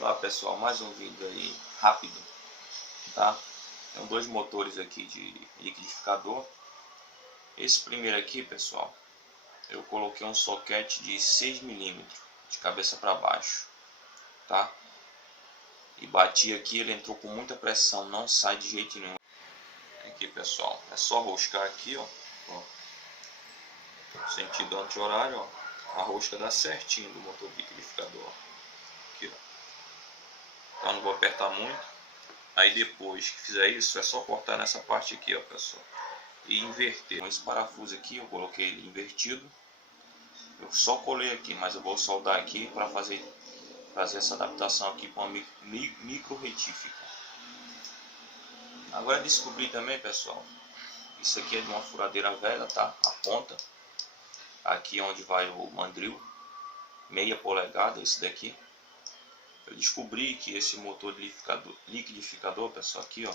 Olá pessoal, mais um vídeo aí rápido, tá? Tem dois motores aqui de liquidificador. Esse primeiro aqui, pessoal, eu coloquei um soquete de 6 mm de cabeça para baixo, tá? E bati aqui, ele entrou com muita pressão, não sai de jeito nenhum. Aqui pessoal, é só roscar aqui, ó, sentido anti-horário, ó. A rosca dá certinho do motor liquidificador, aqui, ó. Então não vou apertar muito. Aí depois que fizer isso, é só cortar nessa parte aqui, ó, pessoal, e inverter. Esse parafuso aqui eu coloquei ele invertido. Eu só colei aqui, mas eu vou soldar aqui para fazer essa adaptação aqui com uma micro retífica. Agora descobri também, pessoal, isso aqui é de uma furadeira velha, tá? A ponta aqui onde vai o mandril, meia polegada, esse daqui. Eu descobri que esse motor liquidificador, pessoal, aqui, ó,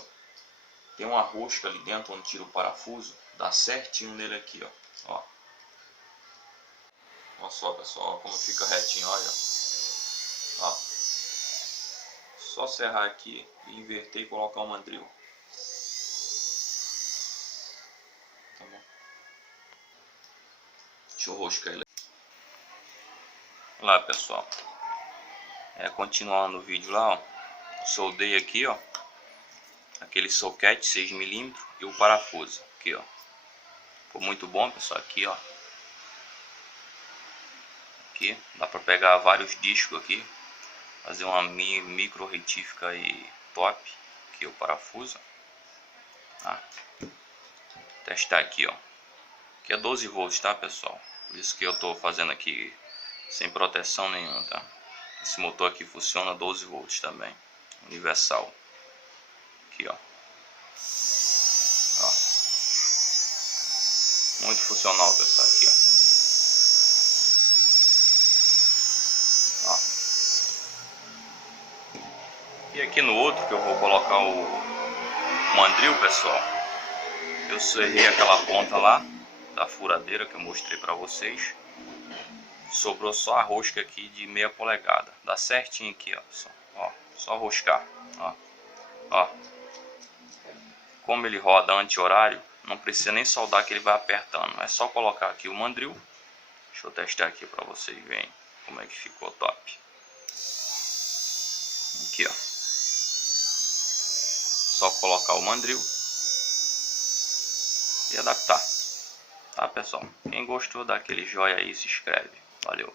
tem uma rosca ali dentro onde tira o parafuso, dá certinho nele aqui, ó. Olha só, pessoal, ó, como fica retinho, olha. Ó. Só serrar aqui e inverter e colocar o mandril. Tá bom? Deixa eu roscar ele. Lá, pessoal. Continuando o vídeo lá, ó. Soldei aqui, ó, aquele soquete 6 mm e o parafuso aqui, ó. Ficou muito bom, pessoal, aqui, ó. Aqui dá para pegar vários discos aqui, fazer uma micro retífica aí top. Aqui o parafuso, tá? Testar aqui, ó. Aqui é 12 volts, tá, pessoal? Por isso que eu tô fazendo aqui sem proteção nenhuma, tá? Esse motor aqui funciona 12 volts também, universal. Aqui, ó. Ó. Muito funcional, pessoal, aqui, ó. E aqui no outro que eu vou colocar o mandril, pessoal, eu serrei aquela ponta lá da furadeira que eu mostrei para vocês. Sobrou só a rosca aqui de meia polegada. Dá certinho aqui, ó. Só roscar, ó. Como ele roda anti-horário, não precisa nem soldar que ele vai apertando. É só colocar aqui o mandril. Deixa eu testar aqui para vocês verem como é que ficou top. Aqui, ó. Só colocar o mandril e adaptar. Tá, pessoal? Quem gostou, dá aquele joinha aí e se inscreve. Valeu!